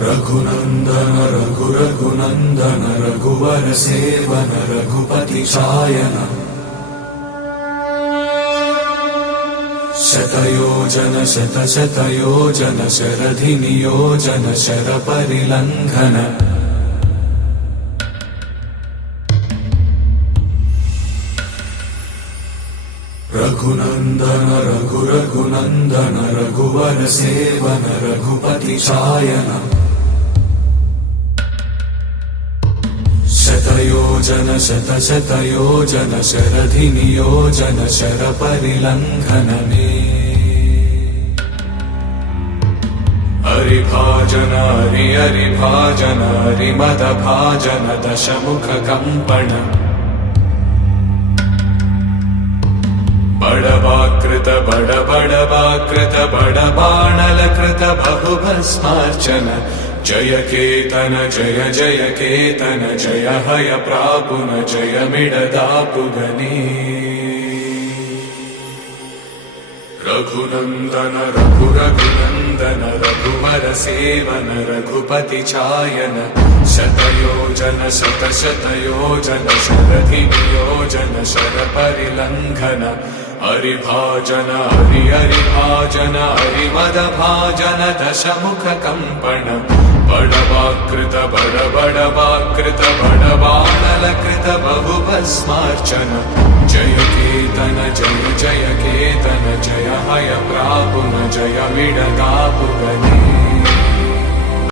रघुनंदन रघुनंदन रघुवर seven Raghupati चायन शतयोजन शतशतयोजन शरधि नियोजन sir परिलंघन Raghunandan Raghunandan रघुवर seven Raghupati चायन शतयोजन शतशतयोजन शरधि नियोजन sir परिलंघन हरिभाजन हरिभाजन हरिमद भाजन दशमुख कंपन बड़वाकृत बड़बाणलकृत बहुभस्मार्चन जय केतन जय जय केतन जय हय प्रापुन जय मिडदापुगनी रघुनंदन रघुनंदन रघुवर सेवन रघुपति चायन शतयोजन शतशतयोजन शरधि नियोजन शर परिलंघन हरिभाजन हरिभाजन हरिमद भाजन दशमुख कंपन बड़वाकृत बड़बाणलकृत बहुभस्मार्चन जय केतन जय जय केतन जय हय प्रापुन जय मिडदापुगनी